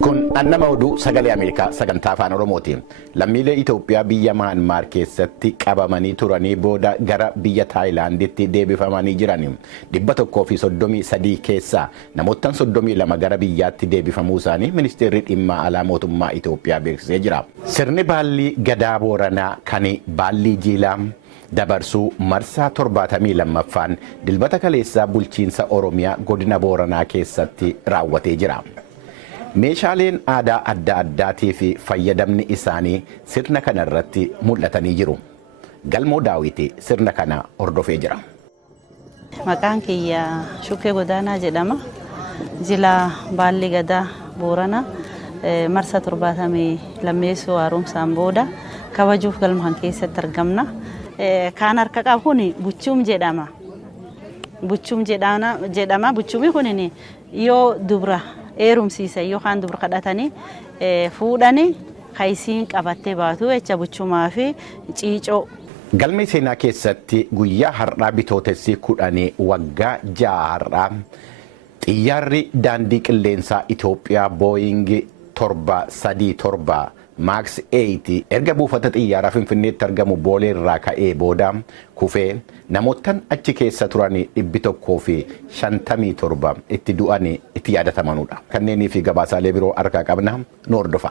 Kun annama oduu sagalee Ameerikaa sagantaa afaan Oromooti. Lammiilee Itoophiyaa biyya Maanmaar keessatti qabamanii turanii booda gara biyya Taayilaanditti deebifamanii jiran 133 keessaa namoottan 32 gara biyyaatti deebifamuu isaanii ministeerri dhimma alaa mootummaa Itoophiyaa beeksisee jira. Sirni baallii gadaa Booranaa kan baallii Jiilaa dabarsuu marsaa 72ffaan dilbata kaleessaa bulchiinsa Oromiyaa godina Booranaa keessatti raawwatee jira. Meeshaaleen aadaa adda addaatii fi fayyadamni isaanii sirna kana irratti mul'atanii jiru. Galmoo Daawiti sirna kana hordofee jira. Maqaan kiyya Shukkee Godaanaa jedhama. Jila Baalli Gadaa Booranaa marsa 72 haaromsaan booda kabajuuf galma kan keessatti argamna. Kaan harka qabu kun buchuum jedhama. Buchuum jedhama. Buchuumi kun yoo dubra eerumsiisan yookaan dubra kadhatanii fuudhanii haysiin qabattee baatu jecha buchumaa fi ciicoo. Galmi seenaa keessatti guyyaa har'aa bitootessi 10 waggaa 6 har'aa xiyyaarri daandii qilleensaa Itoophiyaa Boeing 737 Max 8 erga buufata xiyyaaraa Finfinneetti argamu Boolee irraa ka'ee booda kufee namoottan achi keessa turan 157 itti du'an itti yaadatamanudha. Kanneenii fi gabaasaalee biroo harkaa qabna nu hordofa.